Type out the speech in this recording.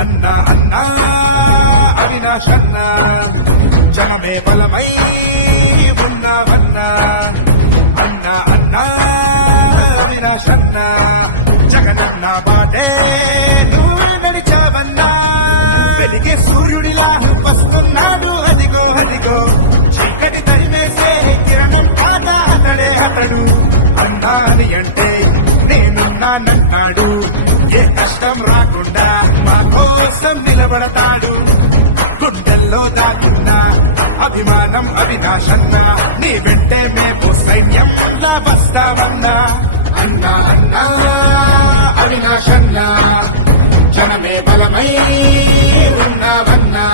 అన్నా అన్నా అవినాష్ అన్నా జనమే బలమై ఉన్నావన్నా అన్నా అన్నా అవినాష్ అన్నా జగనన్న బాటే నువ్వు నడిచావన్నా వెలిగే సూర్యుడిలా వస్తున్నాడు అదిగో అదిగో చీకటి తరిమేసే కిరణం కాదా అతడే అతడు అన్నా అని అంటే నేనున్నానన్నాడు ఏ కష్టం రాకుండా మా కోసం నిలబడతాడు గుండెల్లో దాచున్న అభిమానం అవినాశన్న నీ వెంటే మేము సైన్యం అన్నా వస్తావన్నా అన్నా అన్నా అవినాశన్న జనమే బలమై ఉన్నావన్నా